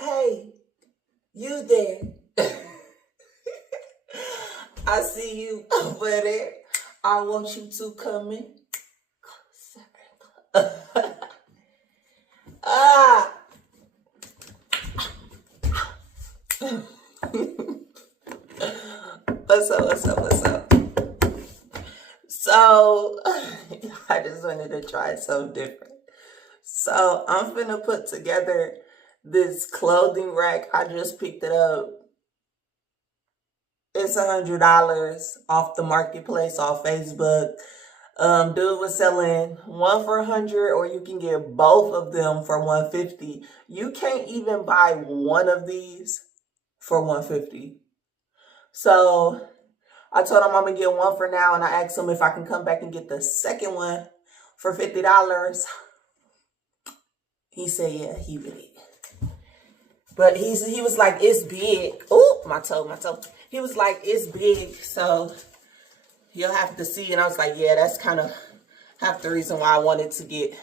Hey, you there? I see you over there. I want you to come in. Ah. What's up? What's up? What's up? So, I just wanted to try something different. So, I'm finna put together this clothing rack. I just picked it up. It's $100 off the marketplace off Facebook. Dude was selling one for 100, or you can get both of them for 150. You can't even buy one of these for 150. So I told him I'm gonna get one for now, and I asked him if I can come back and get the second one for $50. He said, yeah, he would. But he was like, it's big. Oh, my toe. He was like, it's big, so you'll have to see. And I was like, yeah, that's kind of half the reason why I wanted to get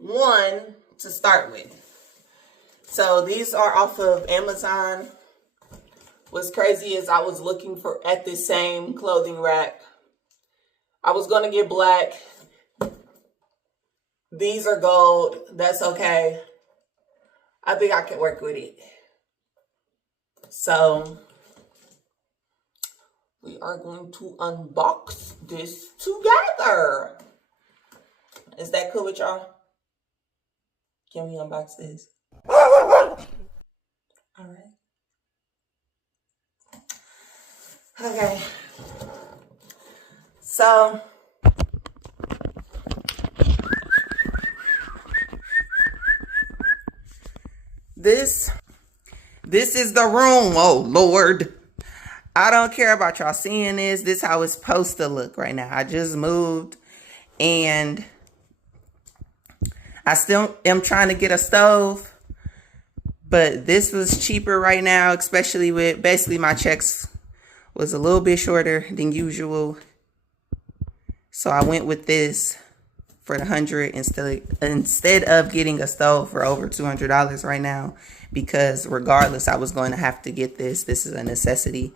one to start with. So these are off of Amazon. What's crazy is I was looking at this same clothing rack. I was going to get black. These are gold. That's okay. I think I can work with it. So we are going to unbox this together. Is that cool with y'all? Can we unbox this? All right. Okay. So this is the room. Oh Lord. I don't care about y'all seeing this. This is how it's supposed to look right now. I just moved and I still am trying to get a stove, but this was cheaper right now, especially with basically my checks was a little bit shorter than usual. So I went with this for the 100 instead of getting a stove for over $200 right now, because regardless, I was going to have to get this. This is a necessity.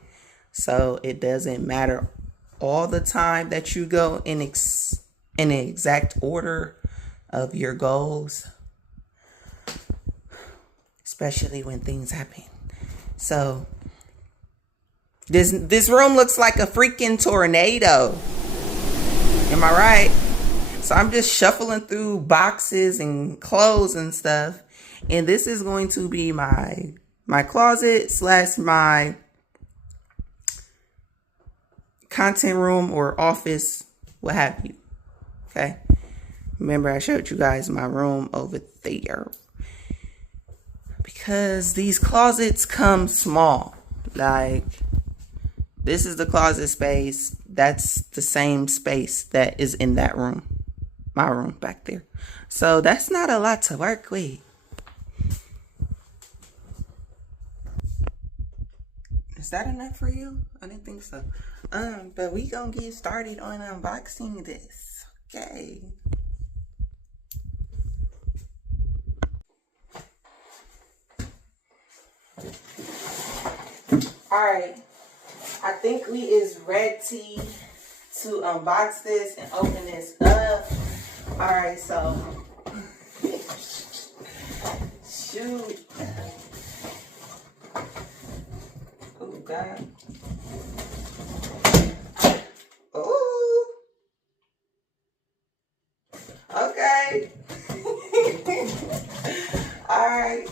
So it doesn't matter all the time that you go in the exact order of your goals, especially when things happen. So this room looks like a freaking tornado. Am I right? So I'm just shuffling through boxes and clothes and stuff. And this is going to be my closet / my content room or office, what have you. Okay. Remember I showed you guys my room over there. Because these closets come small. Like, this is the closet space. That's the same space that is in that room. My room back there. So that's not a lot to work with. Is that enough for you? I didn't think so. But we gonna get started on unboxing this. Okay. Alright. I think we is ready to unbox this and open this up. Alright, so shoot. Oh God. Oh. Okay. Alright.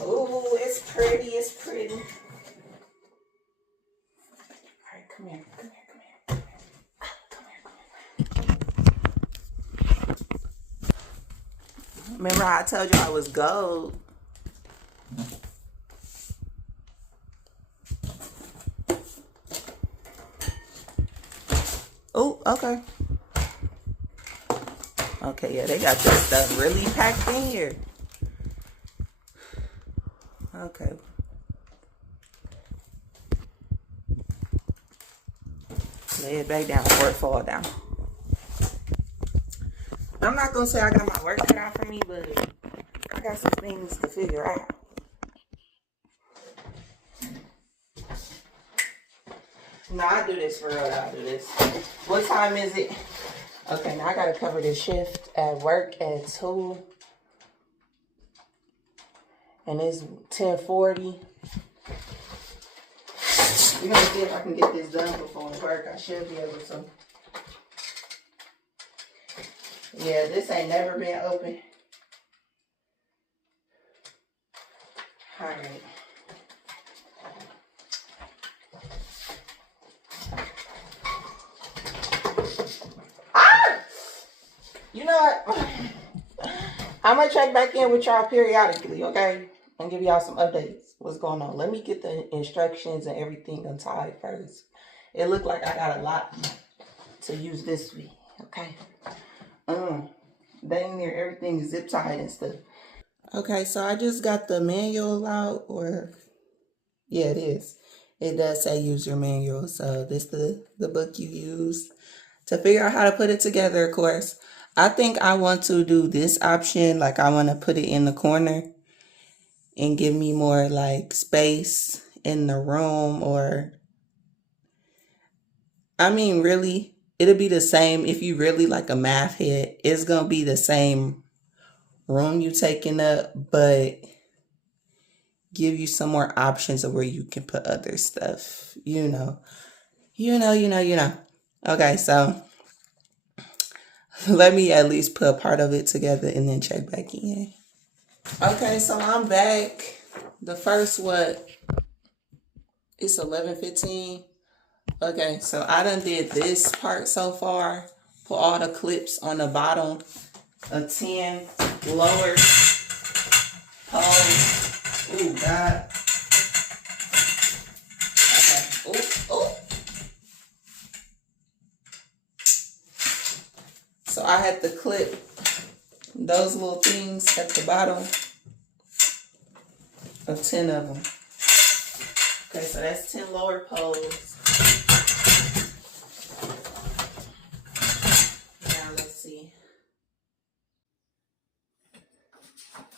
Oh, it's pretty, it's pretty. Alright, come here. Remember how I told you I was gold? Oh, okay. Okay, yeah, they got this stuff really packed in here. Okay. Lay it back down before it fall down. I'm not gonna say I got my work cut out for me, but I got some things to figure out. No, I do this for real. I do this. What time is it? Okay, now I gotta cover this shift at work at 2. And it's 10:40. We're gonna see if I can get this done before work. I should be able to. Yeah, this ain't never been open. Alright. You know what? I'm gonna check back in with y'all periodically, okay? And give y'all some updates. What's going on? Let me get the instructions and everything untied first. It looked like I got a lot to use this week, okay? Dang near everything is zip tied and stuff. Okay, so I just got the manual out, or yeah, it is. It does say use your manual, so this the book you use to figure out how to put it together, of course. I think I want to do this option, like I want to put it in the corner and give me more like space in the room, or I mean, really, it'll be the same if you really like a math head. It's gonna be the same room you taking up, but give you some more options of where you can put other stuff. You know. Okay, so let me at least put part of it together and then check back in. Okay, so I'm back. The first it's 11:15. Okay, so I done did this part so far. Put all the clips on the bottom. A 10 lower pole. Ooh, God. Okay. Ooh. So I had to clip those little things at the bottom of 10 of them. Okay, so that's 10 lower poles. Now let's see.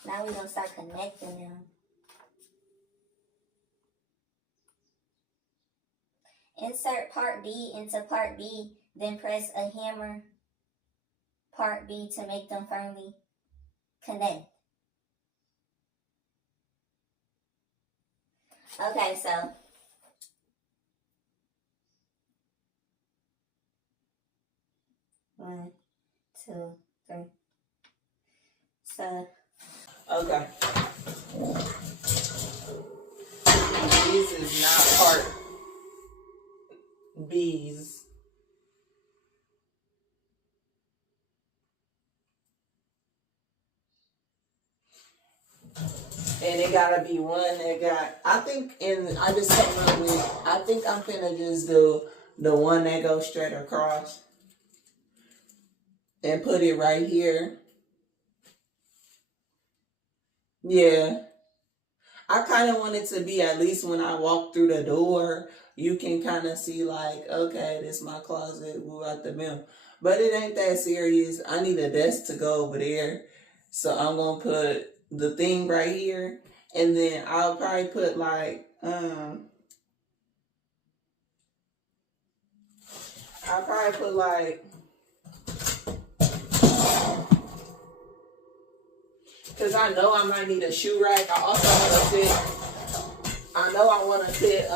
Now we're going to start connecting them. Insert part B into part B, then press a hammer part B to make them firmly connect. Okay, so one, two, three. So okay. This is not part B's. And it gotta be one that got, I think, and I just came up with, I think I'm finna just do the one that goes straight across and put it right here. Yeah. I kind of want it to be, at least when I walk through the door, you can kind of see like, okay, this is my closet, woo out the mill. But it ain't that serious. I need a desk to go over there. So I'm going to put the thing right here. And then I'll probably put like, I'll probably put like, because I know I might need a shoe rack. I also want to fit, I know I want to fit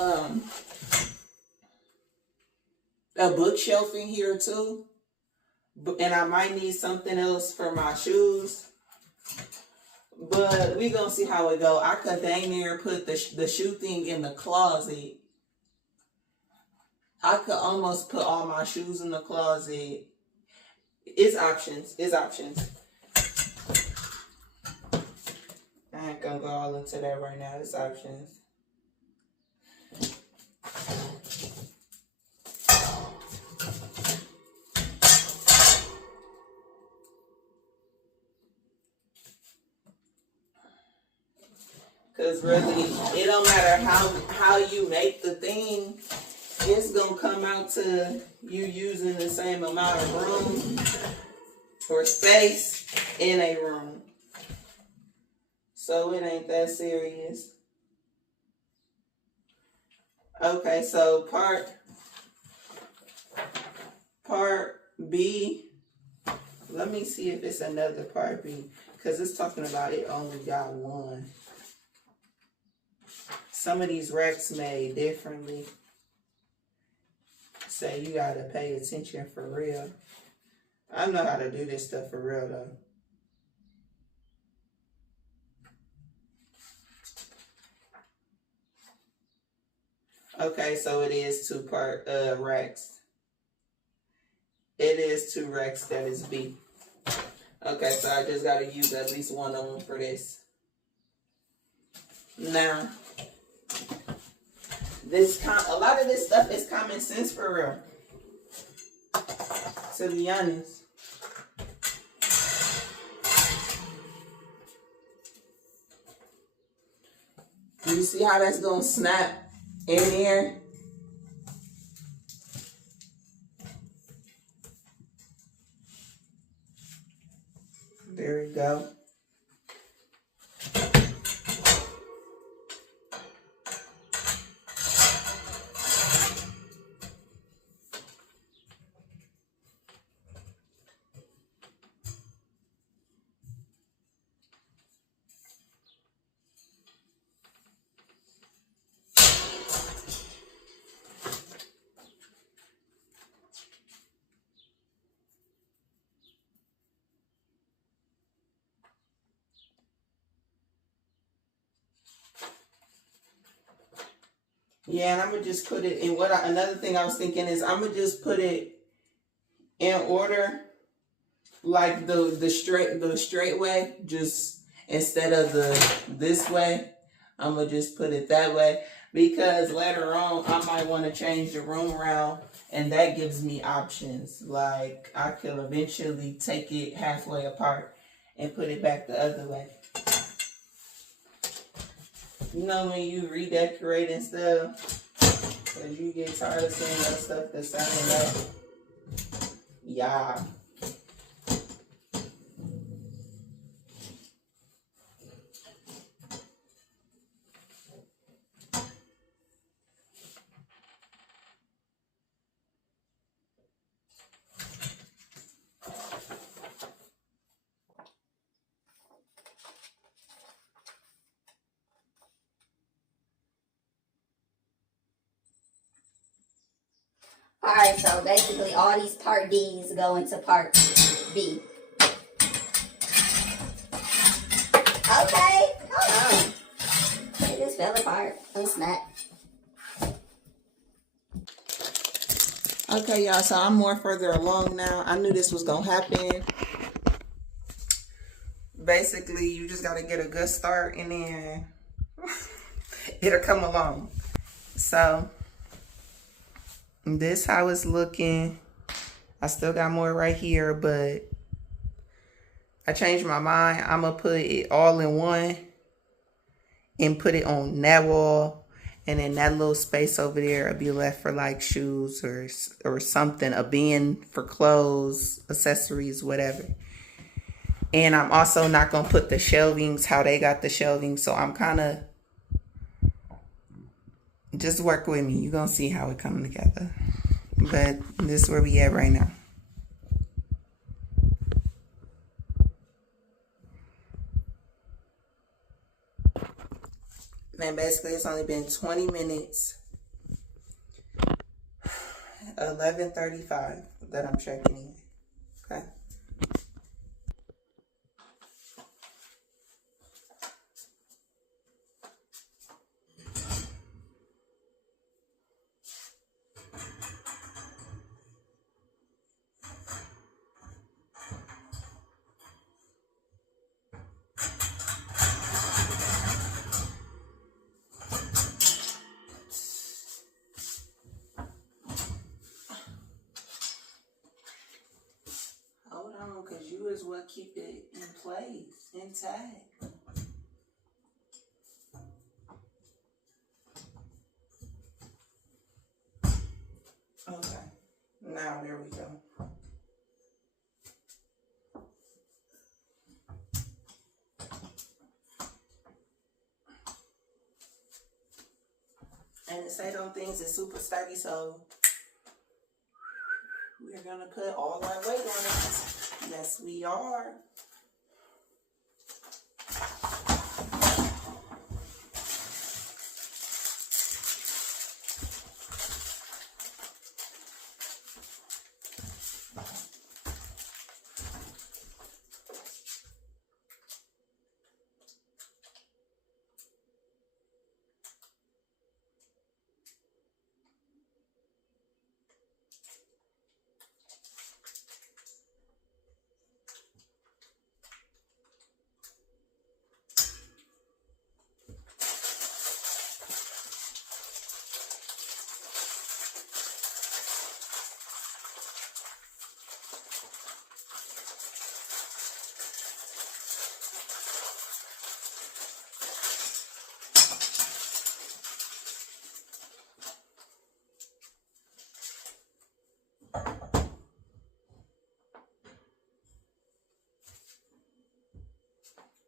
a bookshelf in here too. And I might need something else for my shoes. But we gonna see how it go. I could dang near put the shoe thing in the closet. I could almost put all my shoes in the closet. It's options. It's options. I ain't gonna go all into that right now. It's options. Cause really, it don't matter how you make the thing. it's gonna come out to you using the same amount of room or space in a room. So it ain't that serious. Okay, so part B, let me see if it's another part B, because it's talking about it only got one. Some of these racks made differently. Say you gotta pay attention for real. I know how to do this stuff for real though. Okay, so it is two racks. It is 2 racks, that is B. Okay, so I just gotta use at least one of them for this. Now, a lot of this stuff is common sense for real. To be honest. You see how that's gonna snap in there? There we go. Yeah, and I'm gonna just put it in another thing I was thinking is I'm gonna just put it in order, like the straight way, just instead of this way. I'm gonna just put it that way because later on I might want to change the room around, and that gives me options. Like I could eventually take it halfway apart and put it back the other way. You know when you redecorate and stuff, because you get tired of seeing that stuff the same way. Yeah. Alright, so basically all these part D's go into part B. Okay, hold on. It just fell apart. Unsnap. Okay, y'all, so I'm more further along now. I knew this was gonna happen. Basically, you just gotta get a good start and then it'll come along. So this how it's looking. I still got more right here, but I changed my mind. I'm gonna put it all in one and put it on that wall, and then that little space over there will be left for like shoes or something, a bin for clothes, accessories, whatever. And I'm also not gonna put the shelvings how they got the shelving, so I'm kind of, just work with me. You're gonna see how it coming together. But this is where we at right now. Man, basically it's only been 20 minutes. 11:35 that I'm checking in. Okay. Hold on, because you is what keep it in place, intact. now. There we go. And the say-on things is super sturdy, so we're gonna put all our weight on it. Yes, we are.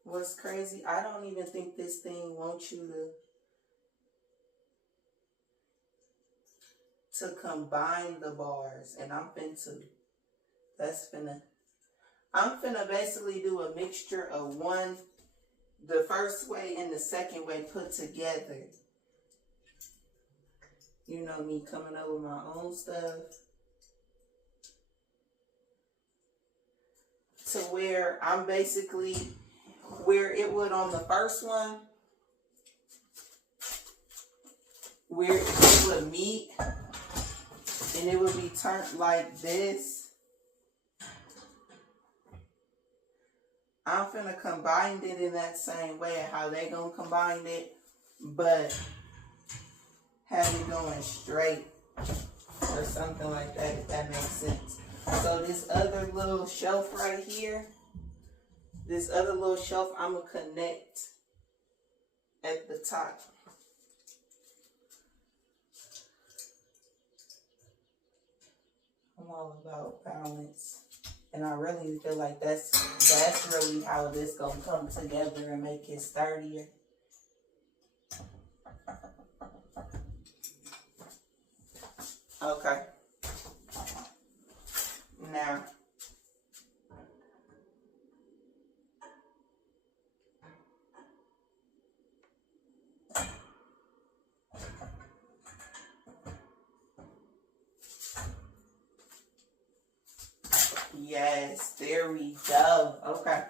What's crazy, I don't even think this thing wants you to combine the bars, and I'm finna basically do a mixture of the first way and the second way put together. You know me coming up with my own stuff. To where I'm basically, where it would on the first one, where it would meet and it would be turned like this. I'm finna combine it in that same way, how they gonna combine it, but have it going straight or something like that, if that makes sense. So this other little shelf right here, I'm gonna connect at the top. I'm all about balance. And I really feel like that's really how this gonna come together and make it sturdier. Okay. Now, yes, there we go. Okay.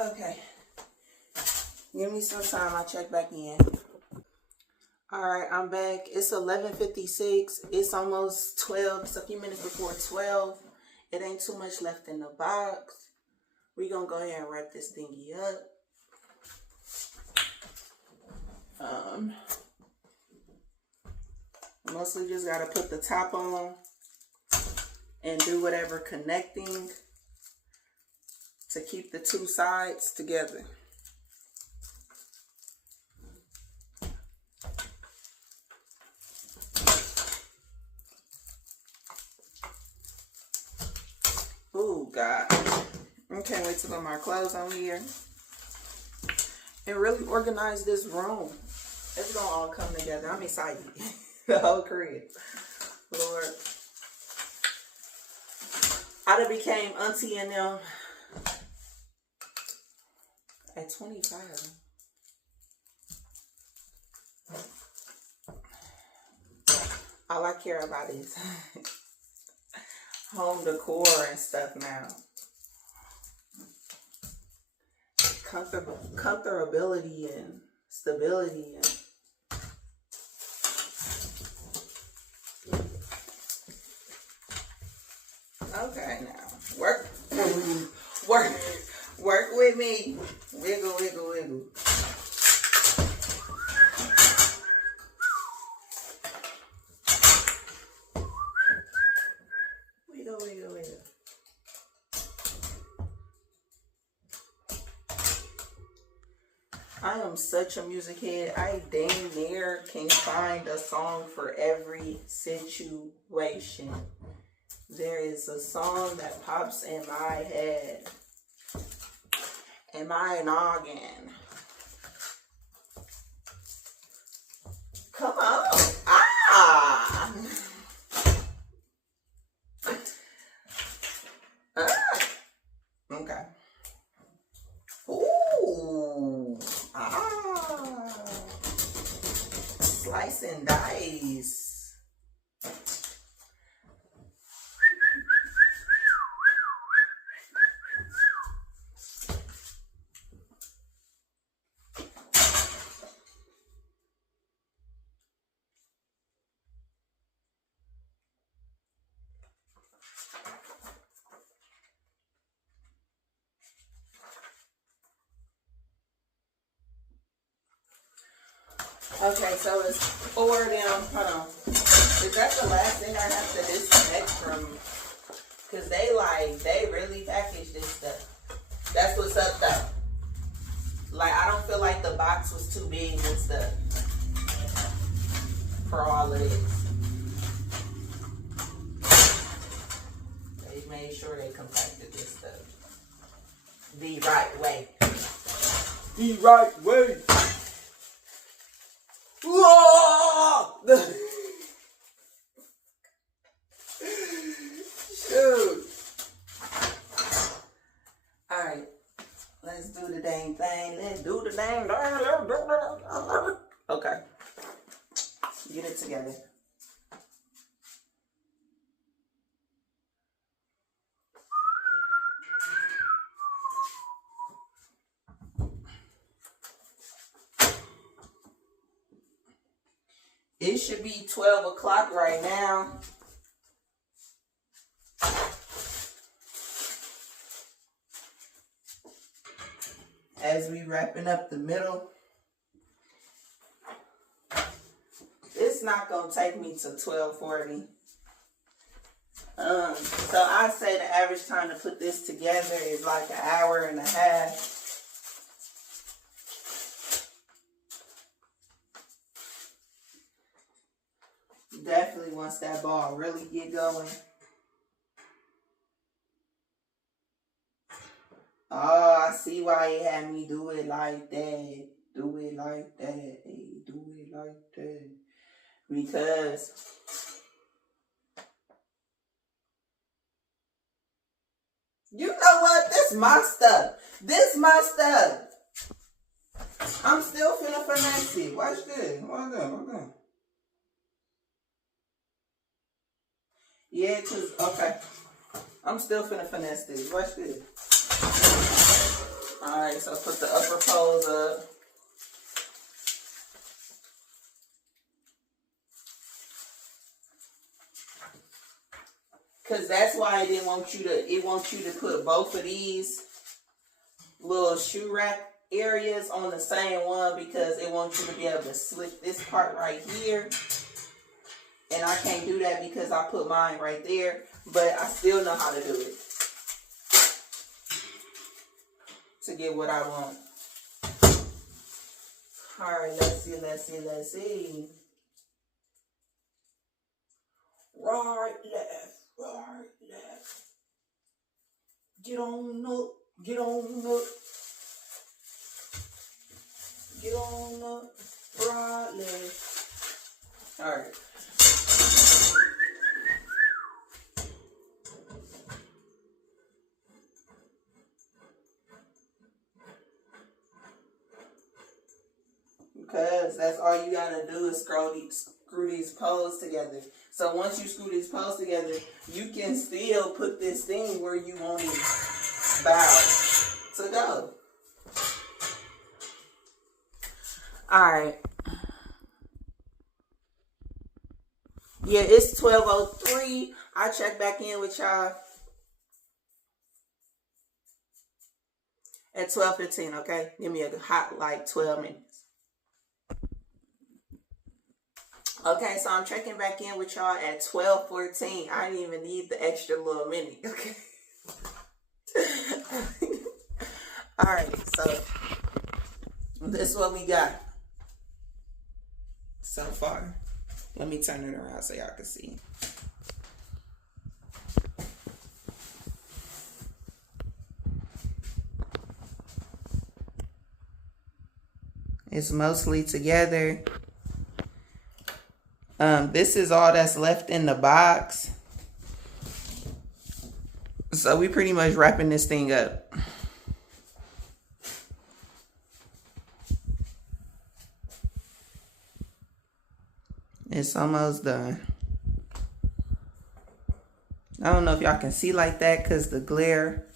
Okay. Give me some time. I'll check back in. Alright, I'm back. It's 11:56. It's almost 12. It's a few minutes before 12. It ain't too much left in the box. We're going to go ahead and wrap this thingy up. Mostly just got to put the top on and do whatever connecting to keep the two sides together. Oh, God. I can't wait to put my clothes on here and really organize this room. It's going to all come together. I'm excited. The whole crib. Lord. I done became auntie and them at 25. All I care about is home decor and stuff now. Comfortability and stability. Okay, now work, work with me. Wiggle, wiggle, wiggle. Wiggle, wiggle, wiggle. I am such a music head. I dang near can find a song for every situation. There is a song that pops in my head, in my noggin. Come on. Ah! Okay. Ooh. Ah. Slice and dice. Okay, so it's 4 down. Hold on. Is that the last thing I have to disconnect from? Because they really package this stuff. That's what's up, though. Like, I don't feel like the box was too big and stuff for all of this. They made sure they compacted this stuff the right way. The right way. Whoa! Shoot. Alright. Let's do the dang thing. Let's do the dang thing. Okay. Get it together. It should be 12 o'clock right now. As we wrapping up the middle. It's not gonna take me to 12:40. So I say the average time to put this together is like an hour and a half. Definitely once that ball really get going. Oh, I see why he had me do it like that. Do it like that. Hey, do it like that. Because you know what? This my stuff. This my stuff. I'm still finna finesse it. Watch this. Watch that. Yeah, cause okay. I'm still finna finesse this. Watch this. Alright, so put the upper poles up. Cause that's why it wants you to put both of these little shoe rack areas on the same one, because it wants you to be able to slip this part right here. And I can't do that because I put mine right there, but I still know how to do it to get what I want. Alright, let's see. Right, left. Get on up. Get on up. Right, left. Alright. Because that's all you gotta do is screw these poles together. So once you screw these poles together, you can still put this thing where you want it bow to go. Alright. Yeah, it's 12:03. I'll check back in with y'all At 12:15, okay? Give me a hot, like, 12 minutes. Okay, so I'm checking back in with y'all at 12:14. I didn't even need the extra little minute, okay? Alright, so this is what we got so far. Let me turn it around so y'all can see. It's mostly together. This is all that's left in the box. So we pretty much wrapping this thing up. It's almost done. I don't know if y'all can see like that because the glare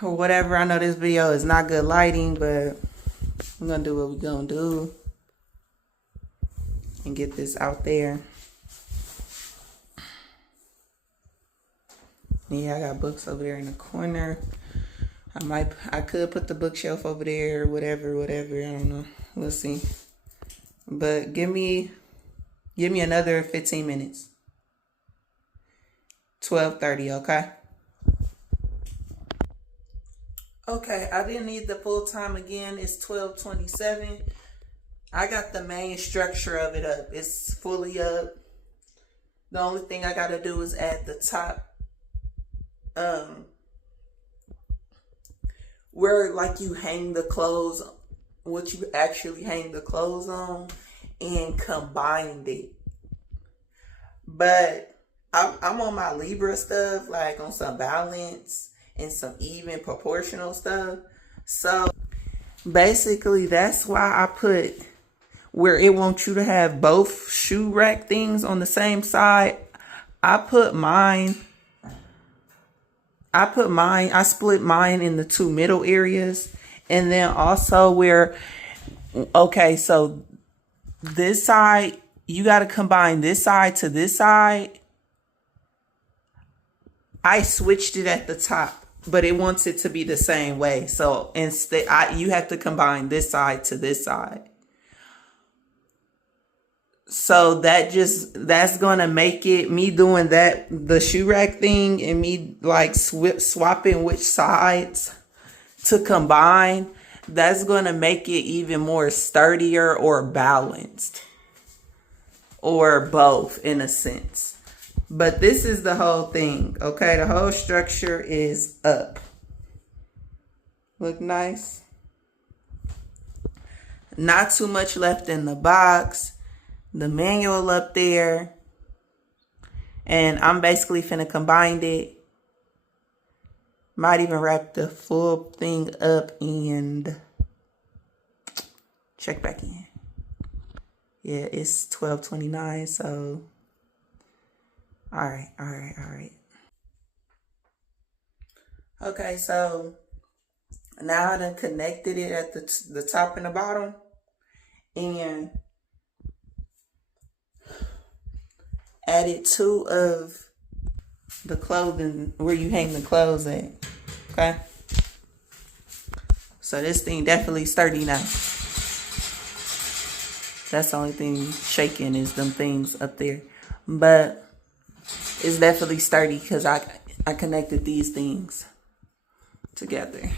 or whatever. I know this video is not good lighting, but I'm gonna do what we're gonna do and get this out there. Yeah, I got books over there in the corner. I could put the bookshelf over there or whatever. I don't know. We'll see. But give me another 15 minutes. 12:30, okay? Okay, I didn't need the full time again. It's 12:27. I got the main structure of it up. It's fully up. The only thing I gotta do is add the top, where like you hang the clothes, what you actually hang the clothes on, and combined it. But I'm on my Libra stuff, like on some balance and some even proportional stuff. So basically that's why I put where it wants you to have both shoe rack things on the same side. I split mine in the two middle areas. And then also where, okay, so this side, you got to combine this side to this side. I switched it at the top, but it wants it to be the same way. So instead, you have to combine this side to this side. So that's gonna make it, me doing that, the shoe rack thing, and me like swapping which sides to combine, that's gonna make it even more sturdier or balanced, or both in a sense. But this is the whole thing, okay? The whole structure is up. Look nice. Not too much left in the box. The manual up there. And I'm basically finna combine it. Might even wrap the full thing up and check back in. Yeah, it's 12:29, so all right. Okay, so now I done connected it at the top and the bottom, and added two of the clothing where you hang the clothes at. Okay, so this thing definitely sturdy now. That's the only thing shaking is them things up there, but it's definitely sturdy because I connected these things together,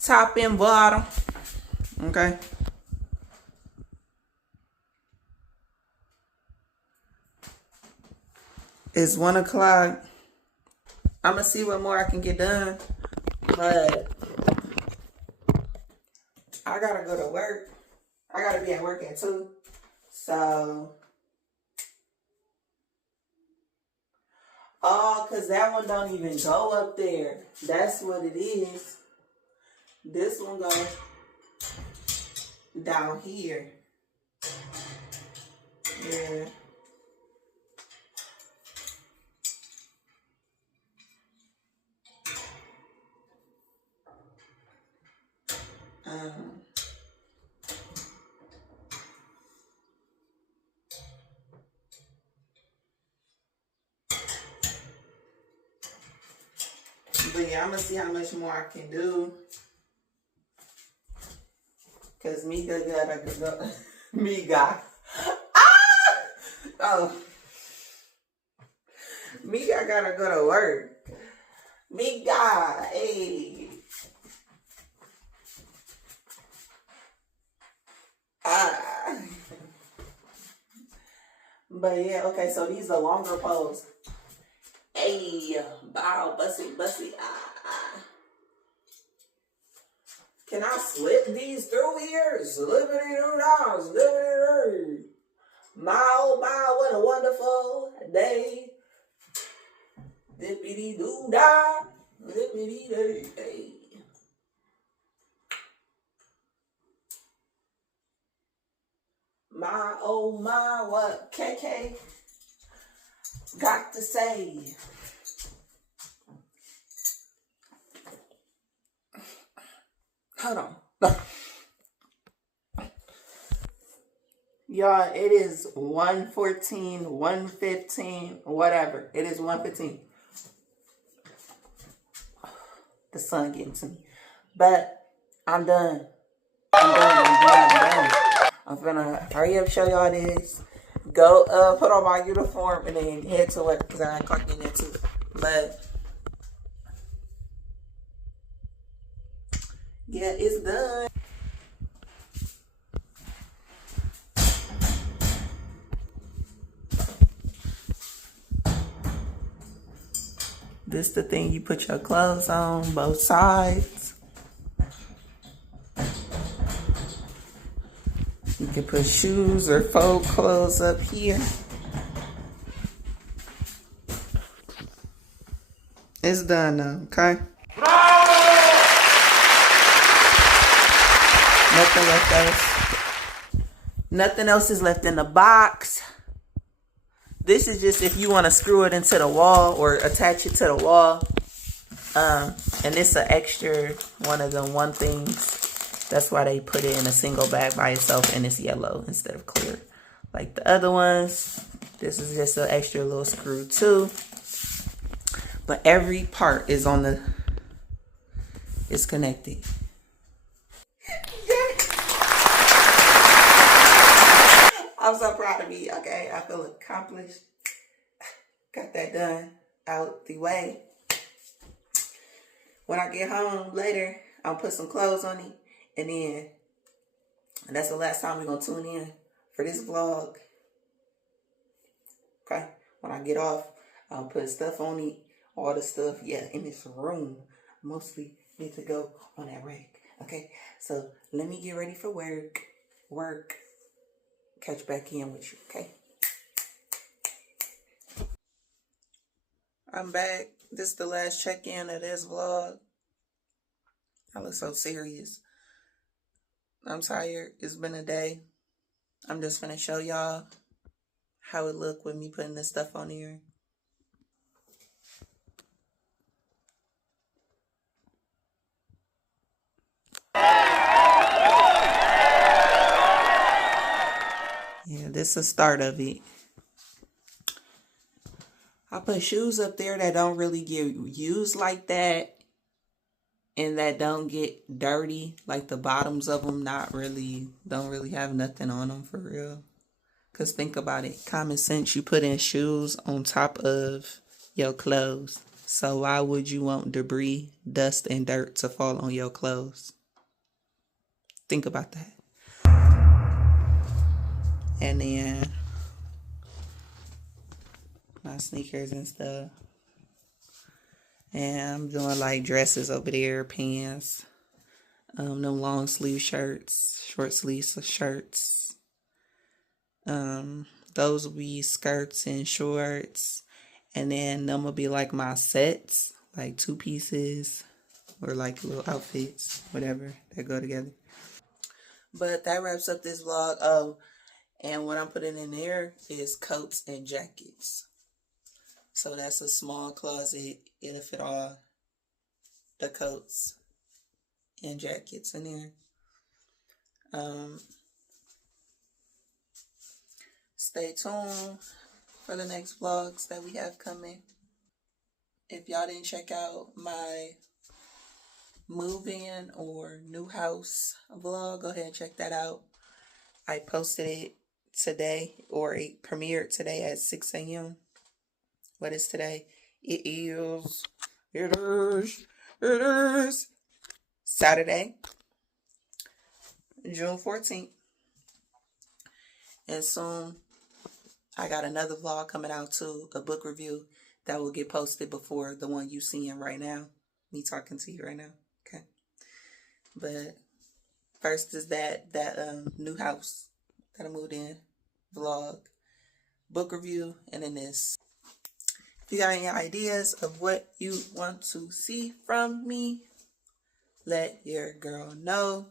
top and bottom. Okay. It's 1 o'clock. I'm gonna see what more I can get done, but I gotta go to work. I gotta be at work at 2. So, oh, cause that one don't even go up there. That's what it is. This one goes down here. Yeah. But yeah, I'm gonna see how much more I can do. Cause Mika gotta go. Mika. Ah! Oh. Mika gotta go to work. Mika, hey. Ah. But yeah, okay, so these are longer poles. Hey, bow, bussy, bussy, Can I slip these through here? Slippity doo dah, slippity doo. My oh my, what a wonderful day. Dippity doo dah, dippity day, hey. My oh my, what KK got to say? Hold on. Y'all, it is 1:14, 1:15, whatever. It is 1:15. The sun getting to me. But I'm done. I'm gonna hurry up, show y'all this. Go put on my uniform and then head to work because I ain't clocking there too. But yeah, it's done. This the thing you put your clothes on, both sides. You can put shoes or fold clothes up here. It's done now, okay? Nothing left else. Nothing else is left in the box. This is just if you want to screw it into the wall or attach it to the wall. And it's an extra one of them one things. That's why they put it in a single bag by itself and it's yellow instead of clear. Like the other ones. This is just an extra little screw too. But every part is on the, it's connected. I'm so proud of me, okay? I feel accomplished. Got that done out the way. When I get home later, I'll put some clothes on it. And that's the last time we're going to tune in for this vlog. Okay? When I get off, I'll put stuff on it. All the stuff, yeah, in this room. Mostly need to go on that rack. Okay? So, let me get ready for work. Catch back in with you, okay? I'm back. This is the last check-in of this vlog. I look so serious. I'm tired. It's been a day. I'm just gonna show y'all how it look with me putting this stuff on here. Yeah, this is the start of it. I put shoes up there that don't really get used like that and that don't get dirty. Like the bottoms of them don't really have nothing on them for real. Because think about it. Common sense, you put in shoes on top of your clothes. So why would you want debris, dust, and dirt to fall on your clothes? Think about that. And then my sneakers and stuff. And I'm doing like dresses over there, pants, them long sleeve shirts, short sleeve shirts. Those will be skirts and shorts. And then them will be like my sets, like 2 pieces or like little outfits, whatever, that go together. But that wraps up this vlog. Oh, and what I'm putting in there is coats and jackets. So that's a small closet. It'll fit all the coats and jackets in there. Stay tuned for the next vlogs that we have coming. If y'all didn't check out my move-in or new house vlog, go ahead and check that out. I posted it today, or it premiered today at 6 a.m. What is today? It is Saturday, June 14th. And soon I got another vlog coming out too, a book review that will get posted before the one you seeing right now. Me talking to you right now. Okay. But first is that new house that I moved in vlog, book review, and then this. If you got any ideas of what you want to see from me, let your girl know.